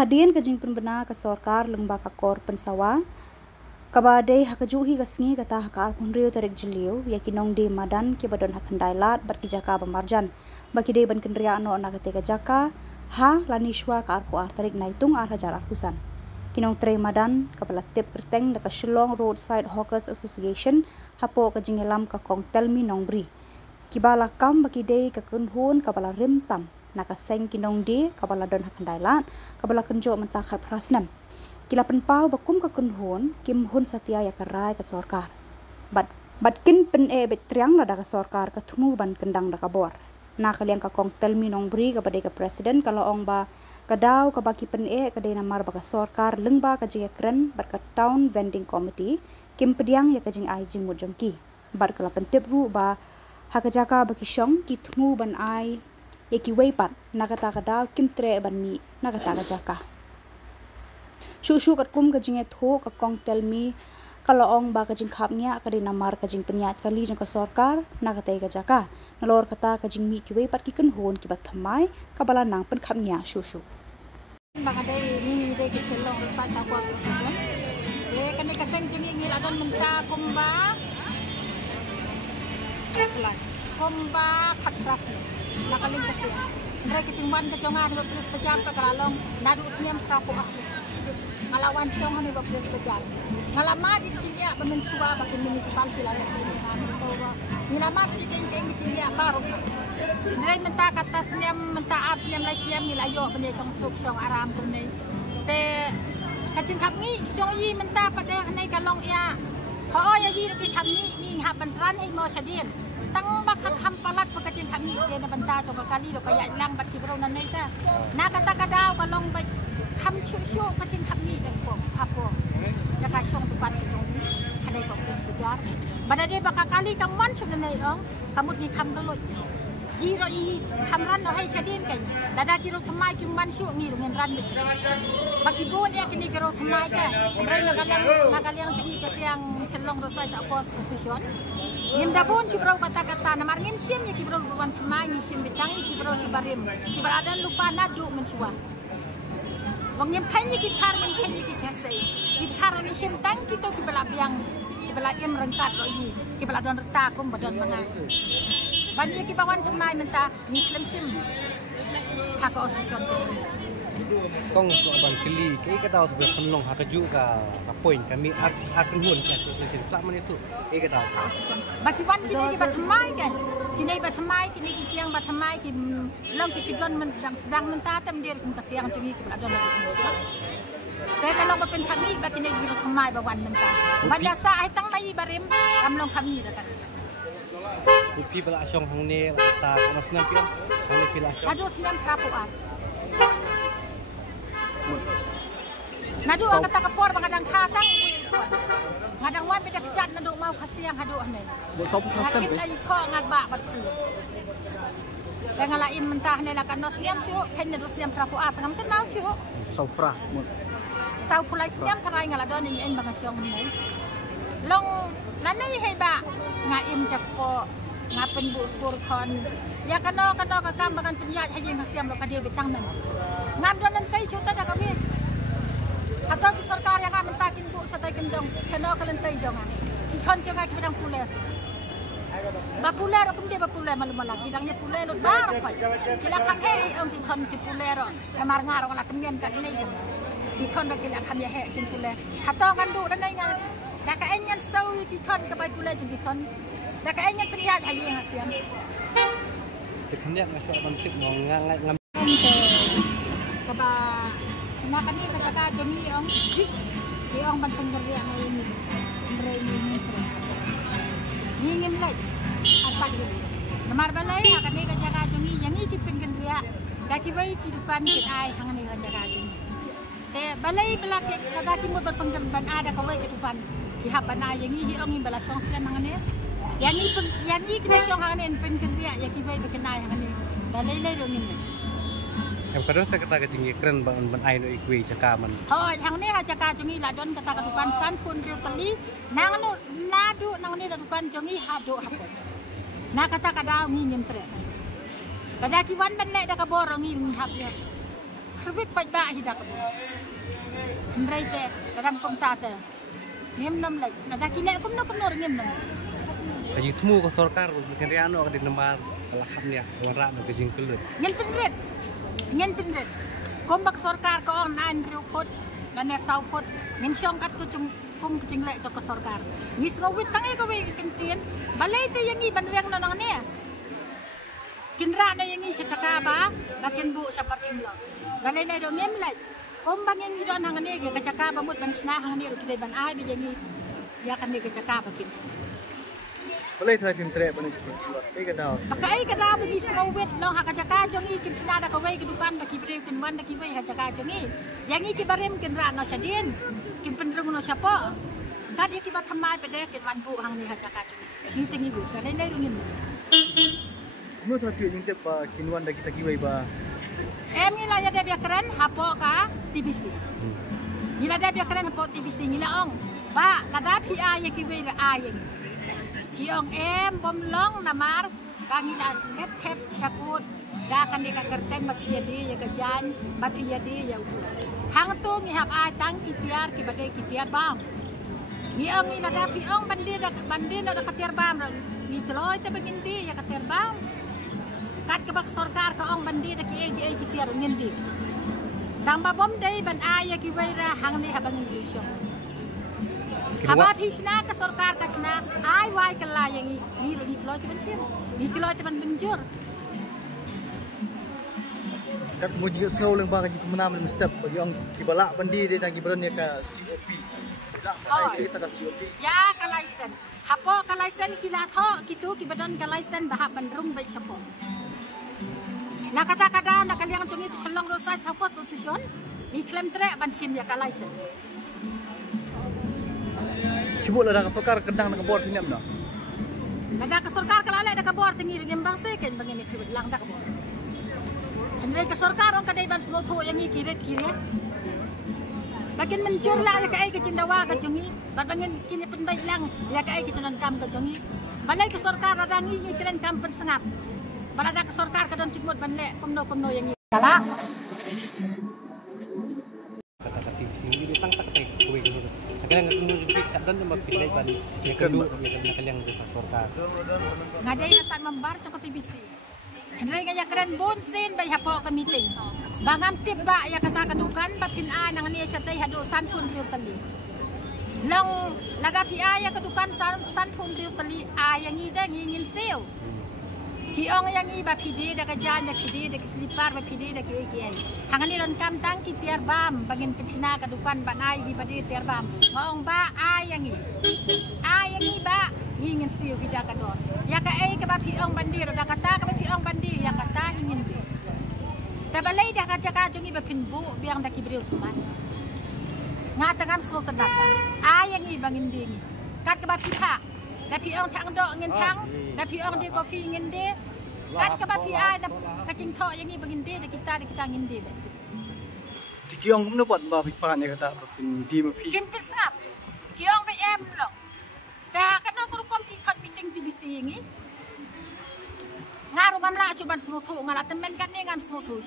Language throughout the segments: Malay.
Hadian kajing penbena ke sorkar lembaka kor pensawa. Kabadai hakajuhi kasngi kata hakar punriu tarik jeliu yakinong de madan ke badon hakandai lat barki jaka bamarjan. Baki de ban kendria no na kate jaka ha lanishwa ka arku ar tarik naitung ar hajar akusan. Kinong tre madan kapala tip kerteng daka Shillong Roadside Hawkers Association hapo kajing elam ka kong telmi nongbri. Kibala kam baki de ka kunhun kapala rim tam nakaseng kinong de kapala don hakandai lat kapala kenjo mentakhat prasnam. Kila penpau bakum ka kunhun kim hun satia ya karai ka sorkar. Bat kin pen bet triang la ka sorkar ka thumu ban kendang da ka bor. Na kaliang ka kong telmi nongbri ka badai ka president kalau ong ba kadaw ka baki pen ka de namar ba ka sorkar lengba ka jing kren bat ka town vending committee kim pediang ya ka jing ai jing mujongki. Bat kala pentip ru ba hakajaka baki syong ki thumu ban ai yaki weipat nakata kadaw kim tre ban mi nakata ka jaka. Shushu kat kum kajing etho ka kong telmi kalau ong ba kajing khapnya kadi namar kajing penyat kali jeng ka sorkar nakatai ka jaka nalor kata kajing mi ki weipat ki kunhun ki bat thamai kabala nang pen khapnya shushu bakadai ni de ki Shillong Roadside Hawkers Association le kani kaseng jini ngil adon menta kumba kumba khatras nakaling kasi ndra ki tingman ka jongan ba pres pejam ka kalong nadu usniam krapo ngalawan syong ni ba pres pejam ngalama di tinja pemensua bagi municipal kilala ni nama di geng di tinja baru ndra menta kata sniam menta ar sniam lai sniam ni layo bende syong sup syong aram kunai te kacing khap ngi syong yi menta pada nei kalong ya ho ya yi ki khap ni ha bantran ai mo sadien tang bakak hampalat pagkacing kami dia na banta so kali do kaya lang bat kibraw na nita nakata kadaw kalong ba ham chu kacing kami dang po hapo jaka syong tupat sa tong ni hanay pa pres bejar bada de baka kali kam man syong na ong kamut ni kam daloy jiro i kamran no hay sadin kay dada kiro thamai kim man syong ni rungen ran be bagi bon ya kini kiro thamai ka ray nakalang tingi kasi ang Shillong Roadside Hawkers Association Ngim dabon kibraw kata-kata namar ngim sim ya kibraw buwan thamai ngim sim bitangi kibraw kibarim kibaradan lupa nadu mensua wang ngim kanya kikar ngim kanya kikasay kikar ngim sim tang kito kibala biang kibala im rengkat ro yi kibala don reta kum badon mangan bani kibawan thamai menta ngim sim hak association kong ban keli kai kata tu penlong hakaju ka point kami akruhun ka association selama itu kai kata bagi wan kini ki batmai kan kini batmai kini ki siang batmai ki long ki chudon sedang mentatam dia ki siang tungi ki ada lagiแต่kalauเป็นkami bagi ni ki batmai bawan mentah pada saat tang mai barim kamlong kami datang upi bala syong hang ne ta kono senam pian hang pila syong adu senam prapuan nadu ang kata kapor bangadang katang ngadang wan beda kecat nadu mau kasiang hadu anai ngakin ai kho ngaba bat ku ngalain mentah ne la kanos liam chu ken nadu siam prapu a ngam ten mau chu saupra sau pulai siam tharai ngala don ni en bangasyong nei long lanai heba ngaim japo ngapen bu skor kon ya kano ka kam bangan penyat haji ngasiam lo kadia betang nan ngam don nantai chu ta da kami atau di sarkar yang akan mentakin bu satai gendong seno kalentai jongan ikon jonga kidang pules ba puler aku dia ba puler malu-malu kidangnya puler lut bar apa kila kang he ang ikon ci puler amar ngar ngala kenyen kan nei ikon ba kila kang ya he ci puler atau kan du dan nei ngal da ka enyan sau ikon ka ba puler ci ikon da ka enyan priat hayi ngasiam teknya ngasih bentuk ngam kaba na kani kajaga jumi ong di ong banteng geri ang ini ni ngim lai apa dia namar balai kani kajaga jumi yang iki pinggan dia kaki bai kehidupan kita ai hang ni kajaga jumi te balai belak kaga timur berpenggan ban ada kawai kehidupan dihap bana yang ini ong imbala song slam hang ni yang ini kita song hang ni pinggan dia yaki bai bekenai hang ni balai lai do ngim yang kadang saya kata kecing keren ban ai no ikui caka man oh hang ni ha caka jungi la don kata kadukan san pun riu kali nang no nadu nang ni kadukan jungi hadu hapo na kata kada ngi nyem tre kada ki wan ban le da ka borong ngi hap ya kerbit pajak hidak. Andai te dalam komputer. Ngem nom lagi. Nada kini aku nom ngem nom. Kaji temu ke sorkar mungkin riano ke di nomor alhamnya warak nak kejing kelut. Ngen pinret. Kompak sorkar ko on an riu pot dan ya sau pot. Ngen syongkat ko kum kejing lek cok sorkar. Ngis ngawit tangai ko we kentien. Balai te yang i banweng nang ne. Kinra na yang i secaka ba, lakin bu sa parking lot. Ganay na do ngem lek. Kombang yang i don hang ne ge kecaka ba mut ban sna hang ne ro kidai ban ai be yang i ya kan ne kecaka ba kin. Balai try film trek panis ko. Ke daw. Pakai ke daw bagi ngawit long ha kecaka jongi kin sna da ko we kedukan bagi breu kin man da ki we ha kecaka jongi. Yang i ki barem kin ra no sadin. Kin pendrung no siapa. Kad ki ba thamai pe de kin man bu hang ni ha kecaka jongi. Ni tingi bu ganay na rungin. Mo try film yang tep kinwan da kita kiwai ba. Ngila ya dia keren hapo ka TBC. Ngila dia keren hapo TBC ngila ong. Ba nada pi a ya ki we ra a yang. Kiong bom long namar ngila ngep tep syakut da kan dia kerteng ba piadi ya kejan ba piadi ya usul. Hang tu ngi hap ai tang kitiar ki bagai kitiar bang. Ngila da pi ong bandi da kitiar bang. Ni teloy te begindi ya kitiar bang. Kat kebak sorkar ka ong bandi da ki kitiar ngindi. Tang ba bom dai ban ai ya ki weira hang ni habangin disyong. Haba pisna ka sorkar ka sna ai wai kala yang ni ro ni kilo te bencir. Ni kilo te ban benjur. Kat mo jiga snow lang ba ka menam men step bagi ong kibala bandi de tang gibran ya ka COP. Dak sai kita ka COP. Ya kalaisen. Hapo kalaisen kila tho kitu kibadan kalaisen bahap bandrung bai chapo. Na kata kada na kaliang jongi selong rosai sapo association ni klaim trek ban sim ya kalaisen. Cibuk lah dah sokar kendang nak bor film dah. Naga ke sorkar kalale da kabor tingi ngem bang seken bangene kribet lang da kabor. Andai ke sorkar ong kadai ban semua tho yang kiret. Bagian mencur lah ya kai ke cindawa ke jongi, bagian kini penbai lang ya kai ke cenan kam ke jongi. Balai ke sorkar radangi keren kam persengap. Balada ke sorkar ke don cikmut ban lek kumno yang ni. Kala Kata TBC ini tang tak tai kuwi gitu. Kadang ketemu di sadan sama pilih ban ya kedua ya kalian di sorkar. ngadai natan membar cok TBC. Hendrai ngaya keren bonsin bai hapo ke meeting. Bangam tiba ya kata kadukan bapin a nang ni satai hadu san pun riu tali. Long lada pi a ya kadukan san pun riu tali a yang i da ngin sel. Kiong yang i ba pidi da kajan da pidi da slipar ba pidi da ki. Hangani ron kam tang ki tiar bam bangin pencina kadukan banai di badi tiar bam. Ngong ba a yang i. A yang i ba ngin sel bida kadon. Ya ka ai ka ba piong bandi da kata ka ba piong bandi yang kata ingin di. Tabalay dah kaca jongi bapin bu biang dah kibril tuman. Ngatangam semua terdapat. Ayang ni bangin dini. Kat ke bapi ha. Dah piong tang dok ngin tang. Dah piong dia kopi ngin dia. Kat ke bapi ai dah kacing tok yang ni bangin dia kita ngin dia. Kiong kumno pat ba pipan ya kata pin di mapi. Kimpis ngap. Kiong PM lo. Dah kena kurupom kikat meeting TBC ini. Ngaru gamla cuban semua tu ngala temen kan ni ngam semua tu.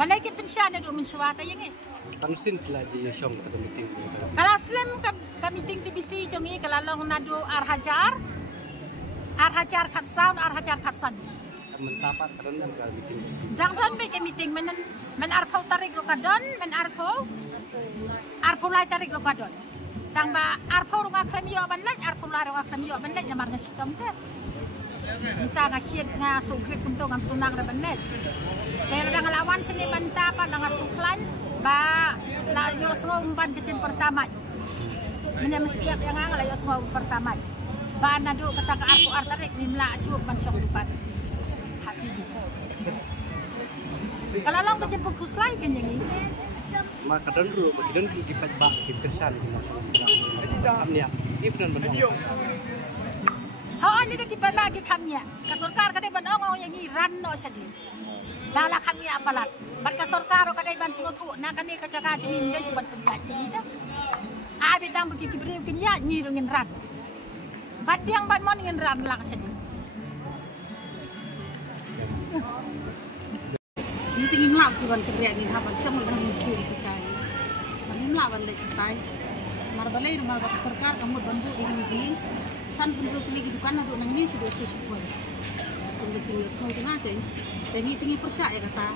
Balai ke pensyan ada min syawata yang ni. Tansin telah je syong ke meeting. Kalau slim ke meeting TBC jongi kalau long nadu arhajar khatsan arhajar khatsan. Mentapat kerana ke meeting. Dang don be ke meeting men arpo tarik rokadon men arpo lai tarik rokadon. Tang ba arpo runga klamio banlaj arpo lai runga klamio banlaj namar ngastom te. Kita ngasih sukrit untuk ngam sunang na banlet. Pero dah ngalawan sini banta pa dah ngasuklan ba la yo semua umpan kecil pertama. Menya mestiap yang ngala yo semua pertama. Ba nadu kata ka arpo artarik nimla cukup ban syok dupan. Hati. Kalau long kecil puslai kan yang ini. Maka dan dulu di pajak kesan di masyarakat. Kami ya, ini benar-benar. Hawa ni dah kita bagi kami ya. Kasorkar kadai ban ong yang ni ran no sadi. Dala kami apalat. Ban kasorkar kadai ban singotu na kani kacaka jini ndai subat penjat ni dah. Abi tang bagi kibri kinya ni ngin ran. Bat yang ban mon ngin ran lak sadi. Ini tinggi melak bukan kerja ini haban syam lebih muncul cekai. Ini melak balik cekai. Marbalai rumah bak serkar kamu bantu ini san pun lagi dukan ada nang ini sudah sepoi. Tunggu cingis mau tengah teh. Jadi tinggi persyak ya kata.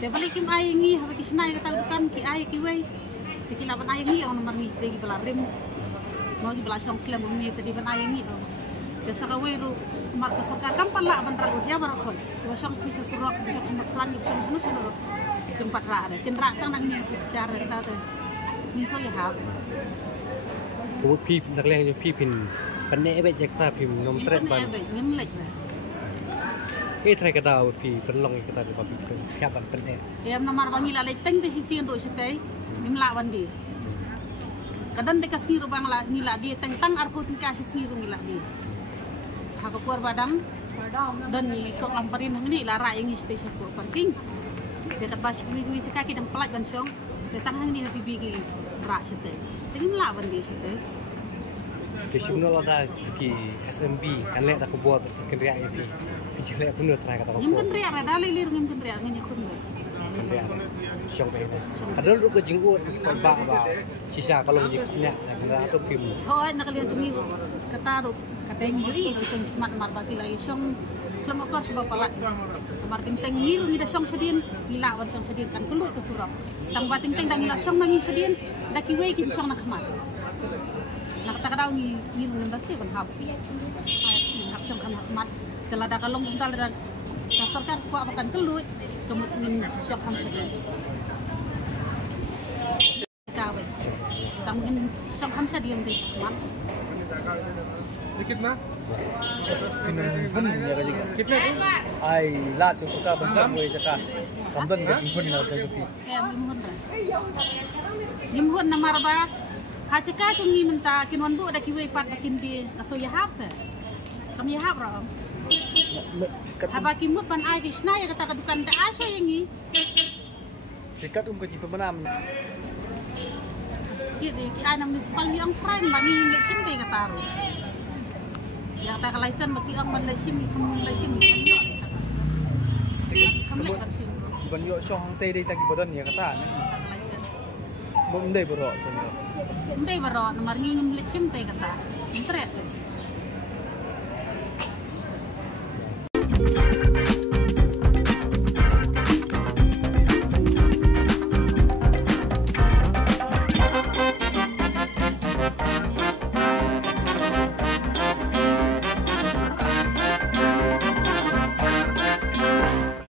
Dia balik kim ai ngi habe kisnai kata dukan ki ai ki wei. Tiki laban ai ngi on nomor ni lagi belarim. Mau di belasang selam ini tadi ban ai ngi. Dia sakawai ru marka serkar kan pala ban trago dia barakoi. Dua syam stisha surok dia kena pelan gitu semua sudah tempat ra ada. Kin ra tang nang ni secara kata teh. Ni so ya hab. พี่นักเรียนอยู่พี่พินปันเน่เบ็ดจากตาพิมนมเตร็ดบัน Ngem lek. ไทยกระดาวพี่เป็นลงกระดาวกับพี่เป็นแค่บันเป็นเน่ Em namar bangi la lek teng teh hisian ro sekai. Nim la wandi. Kadan de kasir bang la ni la dia teng tang arput ka hisir ni la dia. Ha ko kuar badang. Dan ni ko lamparin hang ni la ra yang station ko parking. Dia kat bas ni cekai ki dang pelat ban syong. Dia tang hang ni happy bigi ra sekai. Tingin la wandi sekai. ที่ชุมนเราได้ทุกี SMB กันแหละตะกบวดกันเรียกไอพีพี่จะเรียกเพื่อนทรายกับตะกบวด Ngem kan ria ra dalir ngem kan ria ngem kun. กันเรียกช่องไปเลยแต่เรื่องรูปก็จริงอ้วนคนบ้าบ่าชิชาก็ลงยิงเนี่ยกันแล้วก็พิมพ์ Thôi nak lihat cumi kata ru kata ngiri kalau ceng mat mar bagi lagi syong kelama kor sebab palat. Martin teng ngiru ngida syong sedien gila wan syong sedien kan perlu ke surau. Tang bating teng dang gila syong mangi sedien daki wei kin syong nak mat. Nak kata kadau ngiru ngem basi ban hab. Hab syong kan mat. Kalau ada kalong bentar ada serkar kuat makan kelut kemut ngem syong ham sedien. Kawai. Tang ngem syong ham sedien deh mat. कितना हुन या गली कितने आई ला तो सुका बंदा मोय जका कंदन के जिंहुन ना के P Nyimhun na marba haceka cungi menta kinwan bu ada kiwe pat bakin di kaso yahap se kam yahap ra haba kimut ban ai kisna ya kata kadukan da aso yangi dekat ke jipa manam ki ki ai nam municipal yang prime bagi election de kata ru ya kata license bagi ang man election ni kam election ni kam yo lagi kam lek ban sim ban yo song hang te dei tagi bodan ya kata bom dei boro Ndai baro nomor ngingem election te kata internet